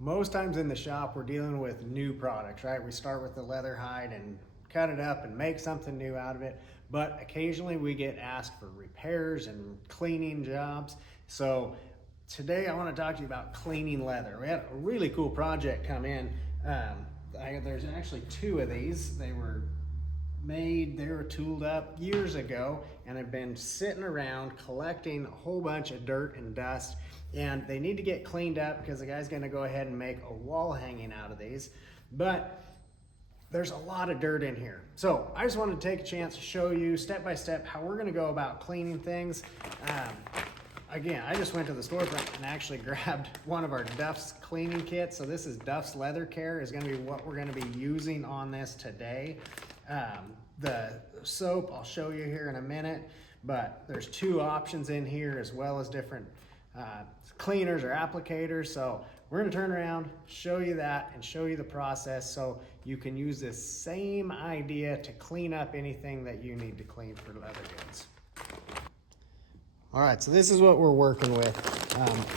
Most times in the shop, we're dealing with new products, right? We start with the leather hide and cut it up and make something new out of it. But occasionally we get asked for repairs and cleaning jobs. So today I want to talk to you about cleaning leather. We had a really cool project come in. There's actually two of these. They were tooled up years ago and have been sitting around collecting a whole bunch of dirt and dust, and they need to get cleaned up because the guy's going to go ahead and make a wall hanging out of these. But there's a lot of dirt in here. So I just wanted to take a chance to show you step by step how we're going to go about cleaning things. Again, I just went to the storefront and actually grabbed one of our Duff's cleaning kits. So this is Duff's Leather Care is going to be what we're going to be using on this today. The soap I'll show you here in a minute, but there's two options in here as well as different cleaners or applicators. So we're going to turn around, show you that, and show you the process so you can use this same idea to clean up anything that you need to clean for leather goods. All right, so this is what we're working with.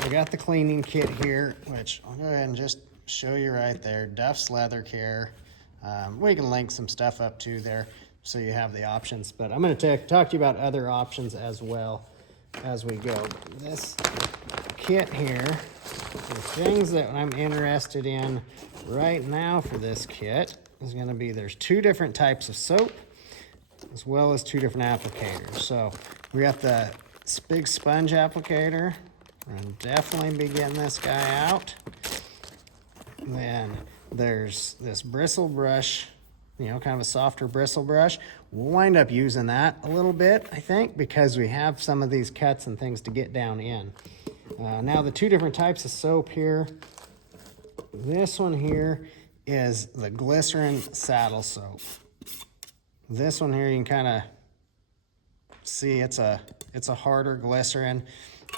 We got the cleaning kit here, which I'll go ahead and just show you right there. Duff's Leather Care. We can link some stuff up to there so you have the options, but I'm going to talk to you about other options as well as we go. This kit here, the things that I'm interested in right now for this kit is going to be, there's two different types of soap as well as two different applicators. So we got the big sponge applicator. I'm going to definitely be getting this guy out. And then there's this bristle brush, kind of a softer bristle brush. We'll wind up using that a little bit, I think, because we have some of these cuts and things to get down in. Now the two different types of soap here. This one here is the glycerin saddle soap. This one here, you can kind of see it's a harder glycerin,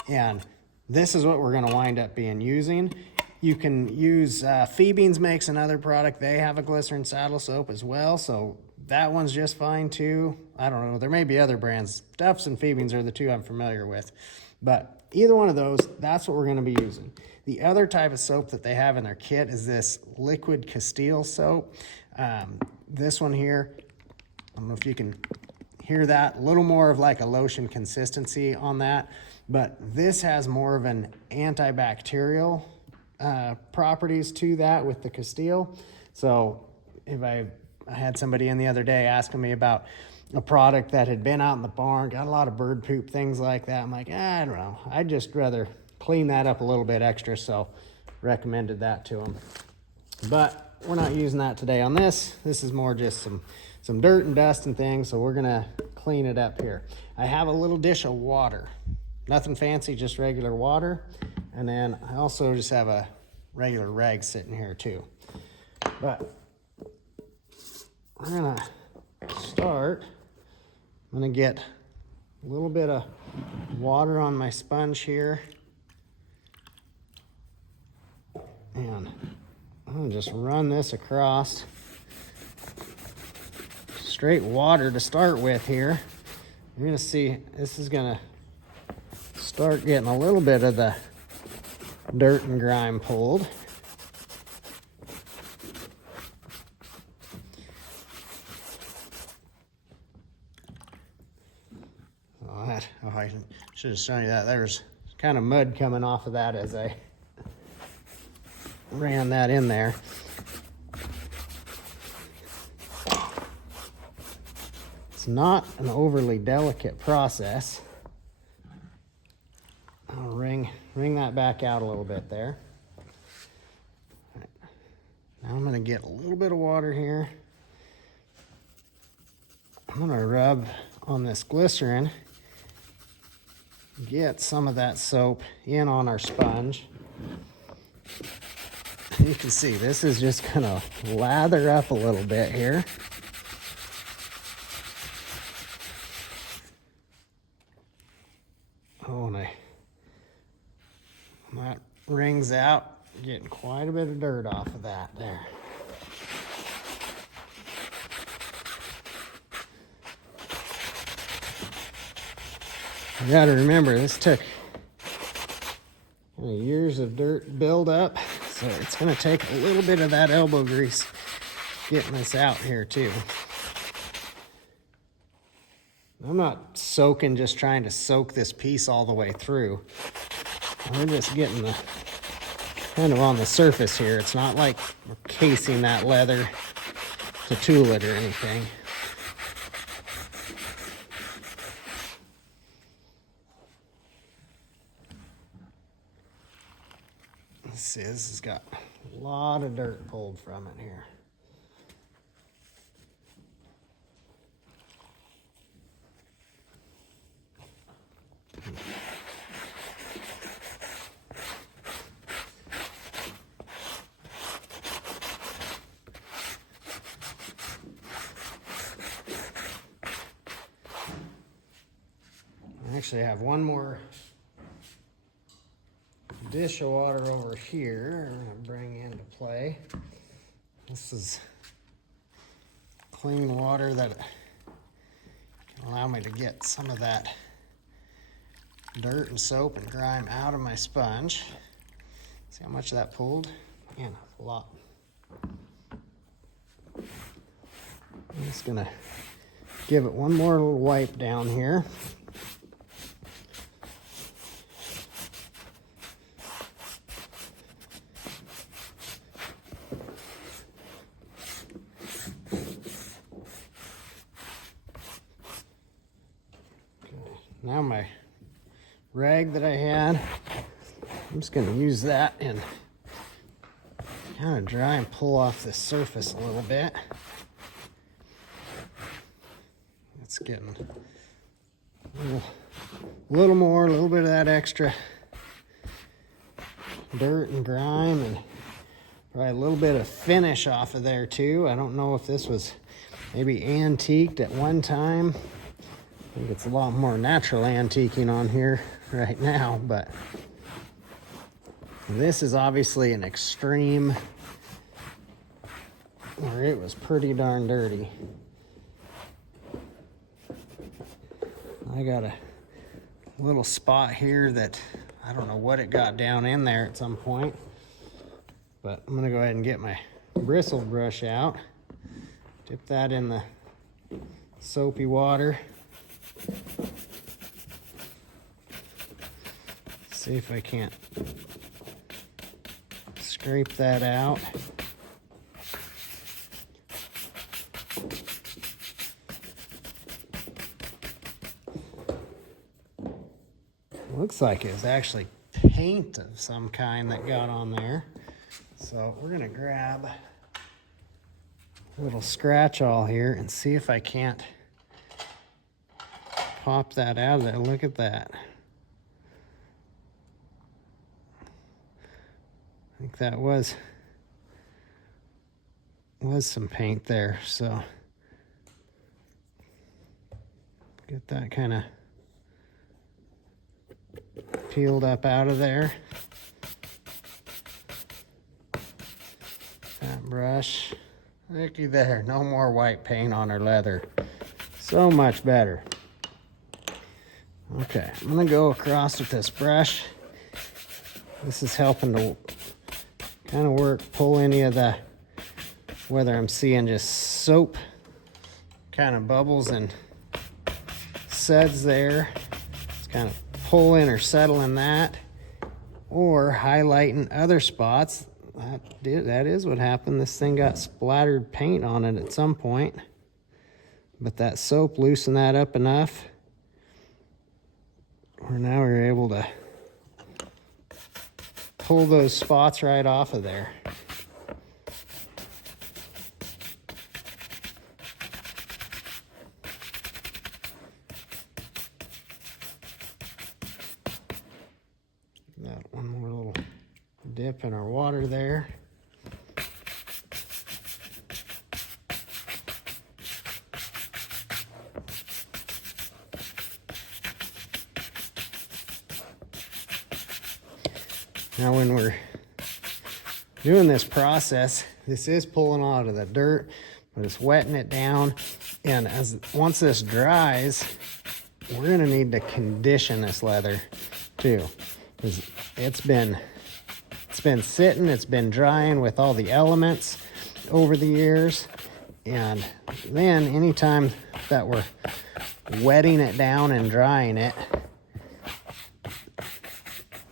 and this is what we're going to wind up using. You can use Phoebe's makes another product. They have a glycerin saddle soap as well, so that one's just fine too. I don't know, there may be other brands. Duff's and Phoebe's are the two I'm familiar with, but either one of those, that's what we're going to be using. The other type of soap that they have in their kit is this liquid Castile soap. This one here, I don't know if you can hear that, a little more of like a lotion consistency on that, but this has more of an antibacterial properties to that with the Castile. So if I had somebody in the other day asking me about a product that had been out in the barn, got a lot of bird poop, things like that, I'm like, I don't know, I'd just rather clean that up a little bit extra, so recommended that to them. But we're not using that today on this. This is more just some dirt and dust and things, so we're gonna clean it up here. I have a little dish of water, nothing fancy, just regular water. And then I also just have a regular rag sitting here too. But we're gonna start. I'm gonna get a little bit of water on my sponge here. And I'm gonna just run this across. Straight water to start with here. You're gonna see this is gonna start getting a little bit of the dirt and grime pulled. I should have shown you that. There's kind of mud coming off of that as I ran that in there. It's not an overly delicate process. I'll wring that back out a little bit there. Right. Now I'm going to get a little bit of water here. I'm going to rub on this glycerin, get some of that soap in on our sponge. You can see this is just going to lather up a little bit here. Oh, and that wrings out, getting quite a bit of dirt off of that there. You got to remember, this took years of dirt build up, So it's gonna take a little bit of that elbow grease getting this out here too. I'm not soaking, just trying to soak this piece all the way through. We're just getting the kind of on the surface here. It's not like we're casing that leather to tool it or anything. Let's see, this has got a lot of dirt pulled from it here. I actually have one more dish of water over here I'm going to bring into play. This is clean water that can allow me to get some of that dirt and soap and grime out of my sponge. See how much of that pulled? Man, a lot. I'm just going to give it one more little wipe down here. Now my rag that I had, I'm just going to use that and kind of dry and pull off the surface a little bit. It's getting a little more, a little bit of that extra dirt and grime, and probably a little bit of finish off of there too. I don't know if this was maybe antiqued at one time. I think it's a lot more natural antiquing on here right now, but this is obviously an extreme where it was pretty darn dirty. I got a little spot here that I don't know what it got down in there at some point, but I'm gonna go ahead and get my bristle brush out, dip that in the soapy water. See if I can't scrape that out. Looks like it was actually paint of some kind that got on there. So we're gonna grab a little scratch awl here and see if I can't pop that out of there. Look at that. I think that was some paint there, so get that kind of peeled up out of there. That brush, looky there, no more white paint on our leather. So much better. Okay, I'm gonna go across with this brush. This is helping to kind of pull any of the, whether I'm seeing just soap kind of bubbles and suds there. It's kind of pulling or settling that, or highlighting other spots. That is what happened. This thing got splattered paint on it at some point, but that soap loosened that up enough where now we're able to pull those spots right off of there. Got one more little dip in our water there. Now when we're doing this process, this is pulling out of the dirt, but it's wetting it down. And once this dries, we're gonna need to condition this leather too, because it's been sitting, it's been drying with all the elements over the years. And then anytime that we're wetting it down and drying it,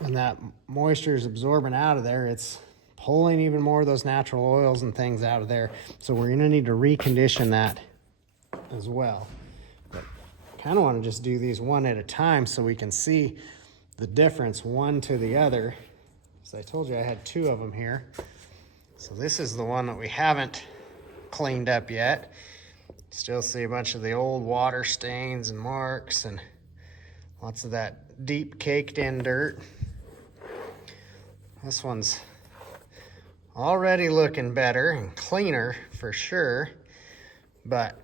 and that moisture is absorbing out of there, it's pulling even more of those natural oils and things out of there. So we're gonna need to recondition that as well. But I kind of want to just do these one at a time so we can see the difference one to the other. So I told you I had two of them here. So this is the one that we haven't cleaned up yet. Still see a bunch of the old water stains and marks and lots of that deep caked in dirt. This one's already looking better and cleaner for sure, but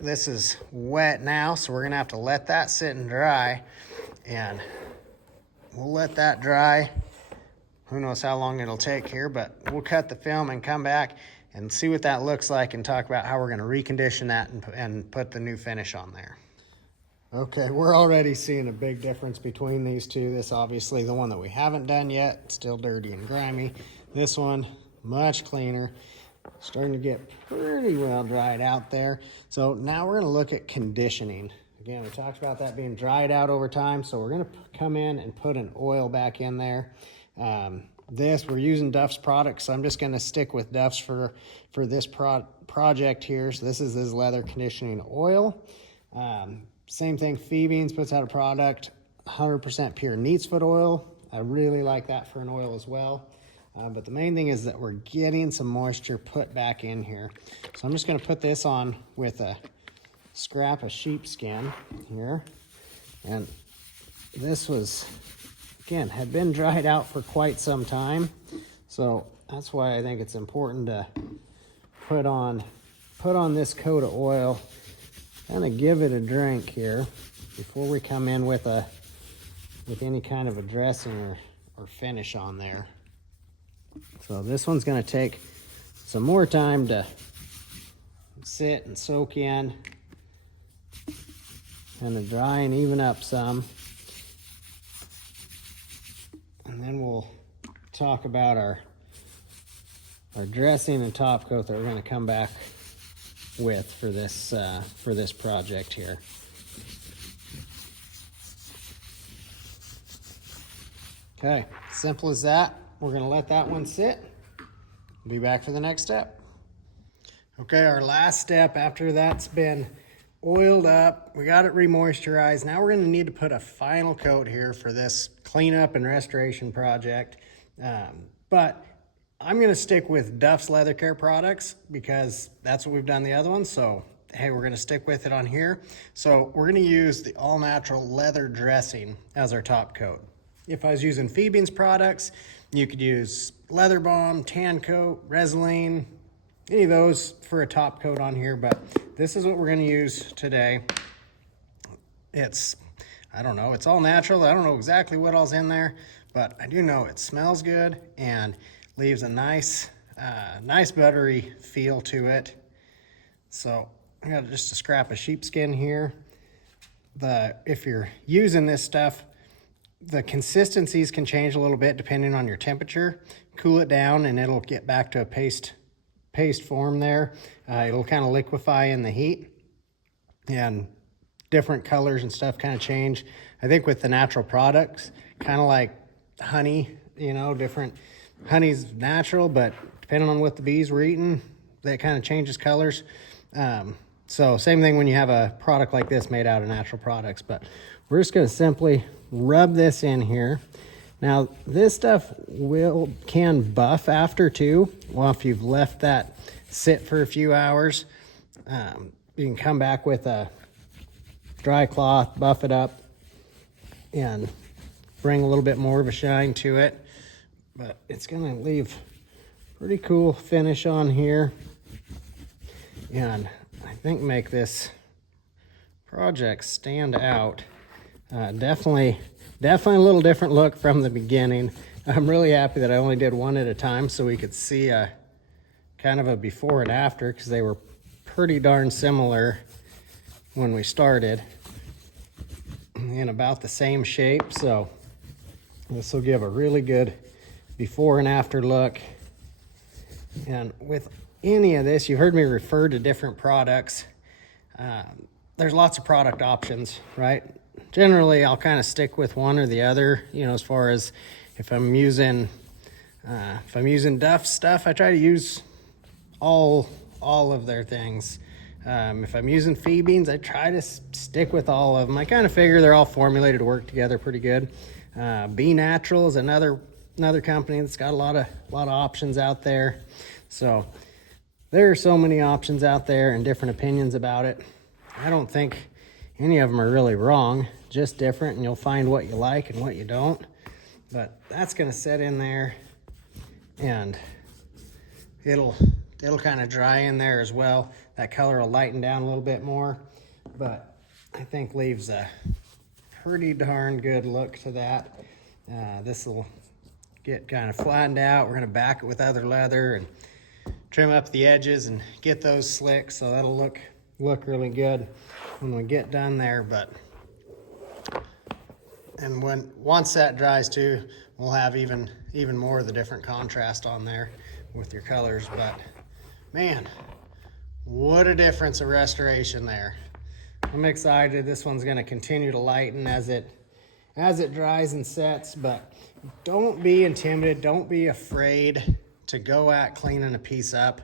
this is wet now, so we're gonna have to let that sit and dry, and we'll let that dry. Who knows how long it'll take here, but we'll cut the film and come back and see what that looks like and talk about how we're gonna recondition that and put the new finish on there. Okay, we're already seeing a big difference between these two. This obviously the one that we haven't done yet, still dirty and grimy. This one, much cleaner. Starting to get pretty well dried out there. So now we're gonna look at conditioning. Again, we talked about that being dried out over time, so we're gonna come in and put an oil back in there. We're using Duff's products, so I'm just gonna stick with Duff's for this project here. So this is his leather conditioning oil. Same thing, Phoebeans puts out a product, 100% pure neat's foot oil. I really like that for an oil as well. But the main thing is that we're getting some moisture put back in here. So I'm just gonna put this on with a scrap of sheepskin here. And this was, again, had been dried out for quite some time. So that's why I think it's important to put on this coat of oil, kind of give it a drink here before we come in with any kind of a dressing or finish on there. So this one's gonna take some more time to sit and soak in and to dry and even up some. And then we'll talk about our dressing and top coat that we're gonna come back with for this project here. Okay, simple as that. We're gonna let that one sit. Be back for the next step. Okay, our last step after that's been oiled up, we got it remoisturized. Now we're gonna need to put a final coat here for this cleanup and restoration project. But I'm gonna stick with Duff's Leather Care products because that's what we've done the other one. So, hey, we're gonna stick with it on here. So we're gonna use the all natural leather dressing as our top coat. If I was using Phoebeans products, you could use Leather Balm, Tan Coat, Resolene, any of those for a top coat on here, but this is what we're gonna use today. I don't know, it's all natural. I don't know exactly what all's in there, but I do know it smells good and leaves a nice buttery feel to it. So I got just a scrap of sheepskin here. If you're using this stuff, the consistencies can change a little bit depending on your temperature. Cool it down and it'll get back to a paste form there. It'll kind of liquefy in the heat, and different colors and stuff kind of change. I think with the natural products, kind of like honey, honey's natural, but depending on what the bees were eating, that kind of changes colors. So same thing when you have a product like this made out of natural products, but we're just gonna simply rub this in here. Now this stuff can buff after too. Well, if you've left that sit for a few hours, you can come back with a dry cloth, buff it up, and bring a little bit more of a shine to it. But it's gonna leave pretty cool finish on here, and I think make this project stand out. Definitely a little different look from the beginning. I'm really happy that I only did one at a time so we could see a kind of a before and after, because they were pretty darn similar when we started, in about the same shape. So this will give a really good before and after look. And with any of this, you heard me refer to different products. There's lots of product options, right? Generally, I'll kind of stick with one or the other, as far as if I'm using Duff stuff, I try to use all of their things. If I'm using feed beans, I try to stick with all of them. I kind of figure they're all formulated to work together pretty good. Be Natural is another company that's got a lot of options out there. So there are so many options out there and different opinions about it. I don't think any of them are really wrong, just different, and you'll find what you like and what you don't. But that's gonna sit in there, and it'll kind of dry in there as well. That color will lighten down a little bit more, but I think leaves a pretty darn good look to that. This will get kind of flattened out. We're gonna back it with other leather and trim up the edges and get those slick, so that'll look really good when we get done there. But once that dries too, we'll have even more of the different contrast on there with your colors. But man, what a difference of restoration there. I'm excited. This one's going to continue to lighten as it dries and sets. But don't be intimidated, don't be afraid to go at cleaning a piece up.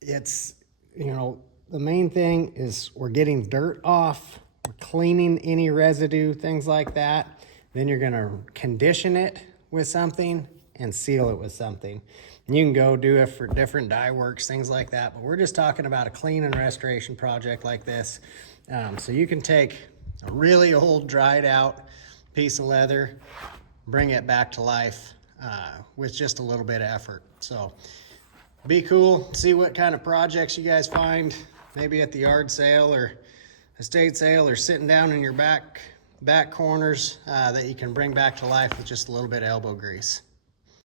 It's, the main thing is we're getting dirt off, we're cleaning any residue, things like that. Then you're gonna condition it with something and seal it with something. And you can go do it for different dye works, things like that, but we're just talking about a clean and restoration project like this. So you can take a really old, dried out piece of leather, bring it back to life with just a little bit of effort. So be cool, see what kind of projects you guys find, maybe at the yard sale or estate sale, or sitting down in your back corners that you can bring back to life with just a little bit of elbow grease.